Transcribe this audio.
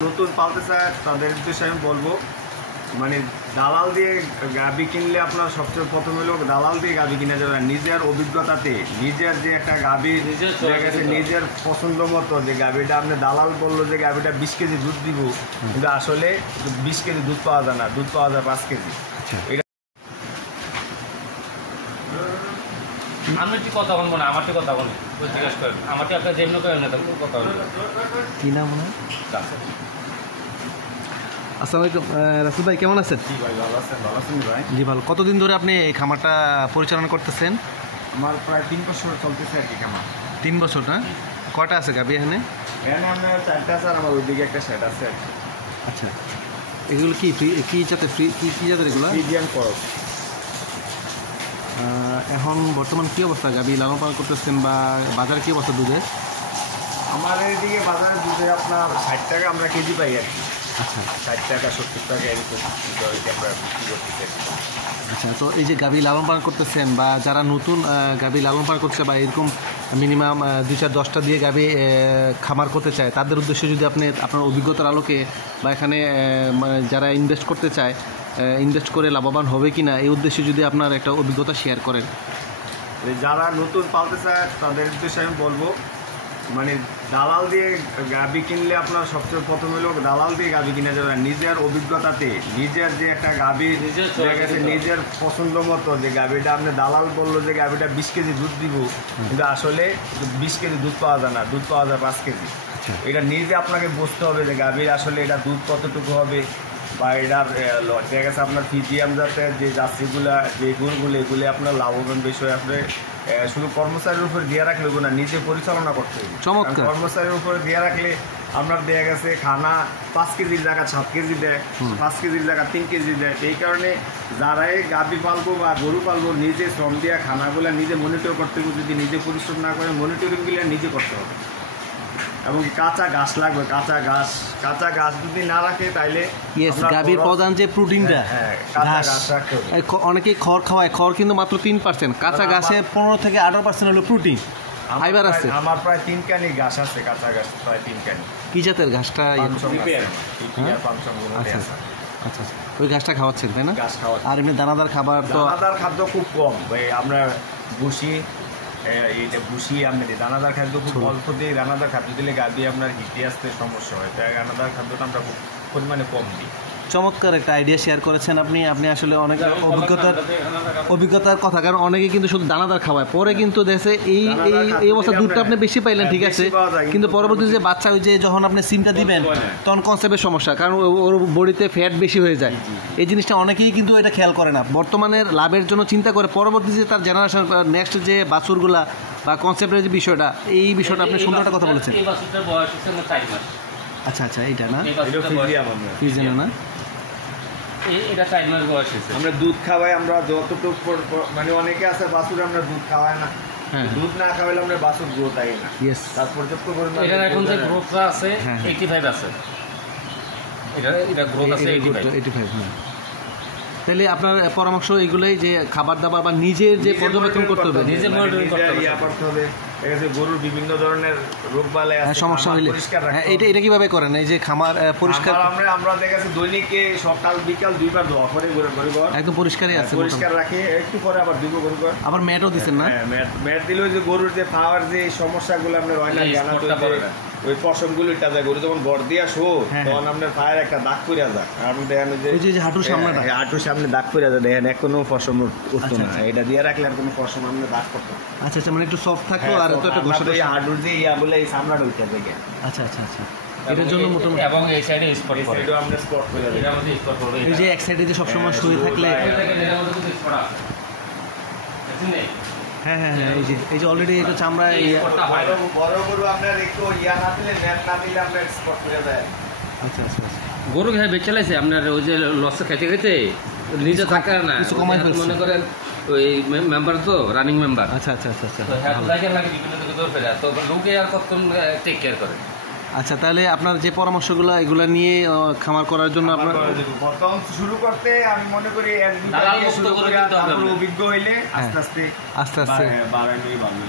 নতুন পালতে চায় তাদের উদ্দেশ্যে আমি বলবো, মানে দালাল দিয়ে গাভী কিনলে আপনার সবচেয়ে প্রথম হলো দালাল দিয়ে গাভী কিনে যাবে না। নিজের অভিজ্ঞতাতে নিজের যে একটা গাভী গেছে নিজের পছন্দ মতো যে গাভীটা আপনি দালাল বললো যে গাভীটা 20 কেজি দুধ দিব, কিন্তু আসলে 20 কেজি দুধ পাওয়া যায় না, দুধ পাওয়া যায় 5 কেজি। আমি ঠিক কথা বলবো না, আমার ঠিক কথা বলবো, জিজ্ঞেস করেন আমাকে একটা যেমন করেন না তাহলে কথা বলবো। কি নাম মনে হয়? আসসালামু আলাইকুম রাসেল ভাই, কেমন আছেন? জি ভাই, ভালো আছেন? ভালো আছেন ভাই? জি ভালো। কতদিন ধরে আপনি এই খামারটা পরিচালনা করতেছেন? আমার প্রায় 3 বছর চলতেছে আর কি খামার। 3 বছর না? কয়টা আছে গাভী এখানে? এখানে আপনার 4টা আছে আর আমার ওইদিকে একটা সেট আছে আর কি। আচ্ছা, এগুলো কি কি জাতের কি জাতের এগুলো? মিডিয়াম করস। এখন বর্তমান কী অবস্থা গাভী লালন পালন করতেছেন বা বাজারে কী অবস্থা দুধের? আমার এইদিকে বাজারে দুধে আপনার 60 টাকা আমরা কেজি পাই আর কি। আচ্ছা, 60 টাকা 70 টাকা এরকম আমরা বিক্রি করতেছি। আচ্ছা, তো এই যে গাভী লালন পালন করতেছেন বা যারা নতুন গাভী লালন পালন করছে বা এরকম মিনিমাম 2-4-10টা দিয়ে গাভী খামার করতে চায়, তাদের উদ্দেশ্যে যদি আপনি আপনার অভিজ্ঞতার আলোকে বা এখানে যারা ইনভেস্ট করতে চায় ইনভেস্ট করে লাভবান হবে কি না, এই উদ্দেশ্যে যদি আপনার একটা অভিজ্ঞতা শেয়ার করেন। যারা নতুন পালতে চায় তাদের উদ্দেশ্যে আমি বলবো, মানে দালাল দিয়ে গাভী কিনলে আপনার সবচেয়ে প্রথম হলো দালাল দিয়ে গাভী কিনে যাবে না। নিজের অভিজ্ঞতাতে নিজের যে একটা গাভী গেছে নিজের পছন্দ মতো যে গাভীটা আপনি দালাল বললো যে গাভীটা 20 কেজি দুধ দিব, কিন্তু আসলে 20 কেজি দুধ পাওয়া যায় না, দুধ পাওয়া যায় 5 কেজি। এটা নিজে আপনাকে বুঝতে হবে যে গাভীর আসলে এটা দুধ কতটুকু হবে বা এটার দেখা গেছে আপনার ফিজিয়াম জাতের যে জার্সিগুলা যে গরুগুলো এগুলি আপনার লাভবান বিষয়। আপনি শুধু কর্মচারীর উপরে দিয়ে রাখলে না, নিজে পরিচালনা করতে হবে। চমৎকার। কর্মচারীর উপরে দিয়ে রাখলে আপনার দেখা গেছে খানা 5 কেজির জায়গা 7 কেজি দেয়, 5 কেজির জায়গা 3 কেজি দেয়। এই কারণে যারাই গাভী পালবো বা গরু পালবো নিজে শ্রম দেওয়া খানাগুলো নিজে মনিটর করতে হবে। যদি নিজে পরিশ্রম না করে মনিটরিংগুলো নিজে করতে হবে। এবং কাঁচা ঘাস লাগবে, কাঁচা ঘাস যদি না রাখে তাইলে গাভীর প্রধান যে প্রোটিনটা অনেকেই খড় খাওয়ায়, খড় কিন্তু মাত্র 3%, কাঁচা ঘাসে 15 থেকে 18% হলো প্রোটিন ফাইবার আছে। আমার প্রায় 3 কানি ঘাস আছে, কাঁচা ঘাস প্রায় 3 কানি। কি জাতের ঘাসটা? আচ্ছা, ওই ঘাসটা খাওয়াচ্ছেন তাই না? আর এমনি দানাদার খাবার তো দানাদার খাদ্য খুব কম আমরা ভুসি এইটা ভুসি আপনি দানাদার খাদ্য খুব অল্প দিয়ে দানাদার খাদ্য দিলে গাভী আপনার হিটে আসতে সমস্যা হয়, তাই দানাদার খাদ্যটা আমরা খুব পরিমাণে কম দিই। চমৎকার একটা আইডিয়া শেয়ার করেছেন আপনি আসলে অনেক অভিজ্ঞতার কথা, কারণ অনেকে কিন্তু শুধু দানাদার খাওয়ায়, পরে কিন্তু দেখে এই অবস্থা দুধটা আপনি বেশি পাইলেন ঠিক আছে, কিন্তু পরবর্তীতে যে বাচ্চা ওই যে যখন আপনি সিমটা দিবেন তখন কনসেপ্টের সমস্যা, কারণ ওর বডিতে ফ্যাট বেশি হয়ে যায়। এই জিনিসটা অনেকেই কিন্তু এটা খেয়াল করে না, বর্তমানের লাভের জন্য চিন্তা করে পরবর্তীতে তার জেনারেশন নেক্সট যে বাছুরগুলা বা কনসেপ্টের যে বিষয়টা, এই বিষয়টা আপনি সুন্দর একটা কথা বলেছেন। আচ্ছা, এইটা না ফিজিয়াম না, এটা 4 মাস বয়স হয়েছে। আমরা দুধ খাওয়াই, আমরা যতটুকু মানে অনেকে আছে বাছুর আমরা দুধ খাওয়াই না, দুধ না খাওয়াইলে আমরা বাছুর গ্রোথ আই না। তার পর্যাপ্ত পরিমাণ এটা এখন যে গ্রোথটা আছে 85 আছে, এটা গ্রোথ আছে 85। তাহলে আপনার পরামর্শ এগুলোই যে খাবার দাবার বা নিজের যে পর্যবেক্ষণ করতে হবে, নিজে মনিটরিং করতে হবে। গরুর বিভিন্ন ধরনের রোগ বালাই আছে, সমস্যা হলে এটা কিভাবে করেন? এই যে খামার পরিষ্কার আমরা দেখেছি দৈনিকে সকাল বিকাল 2 বার ধোয়া করে একদম পরিষ্কারই আছে, পরিষ্কার রাখে, একটু পরে আবার দুটো গরু আবার ম্যাটও দিচ্ছেন না? ম্যাট দিলে ওই যে গরুর যে পাওয়ার যে সমস্যাগুলো আপনার হয় না জানা, ওই পশমগুলো এটা যায় গরু যখন গড় দিয়ে আসো তখন আপনার পায়ের একটা দাগ পড়ে যায়, আপনি দেখেন যে হাঁটুর সামনে দাগ পড়ে যায়, দেখেন এখনো পশম উঠতো না, এটা দিয়ে রাখলে আর কোনো পশম আপনার দাগ করতো। আচ্ছা, মানে একটু সফট থাকলো আর তো একটা গোসা হাঁটুর যে ইয়াগুলো এই চামড়াটা উঠে যায়। আচ্ছা, এটার জন্য মোটামুটি এবং এই সাইডে স্পট করে, এটা আমরা স্পট করে দিই, এটা আমাদের স্পট করে। এই যে এক সাইডে যে সব সময় শুয়ে থাকলে এই যে অলরেডি এটা চামড়া বড় গরু আপনার একটু ইয়া না দিলে ম্যাট না দিলে আমরা স্পট করে দেয়। আচ্ছা, গরু ঘাই বেঁচে লাইছে আপনার ওই যে লসে খাইতে নিজে থাকে না, কিছু কমাই ফেলছে মনে করেন ওই মেম্বার তো রানিং মেম্বার। আচ্ছা, তো লোকে আর কত টেক কেয়ার করে। আচ্ছা, তাহলে আপনার যে পরামর্শগুলো এগুলো নিয়ে খামার করার জন্য আপনার প্রথম শুরু করতে আমি মনে করি অভিজ্ঞ হইলে আস্তে আস্তে বাড়ানো ভালো।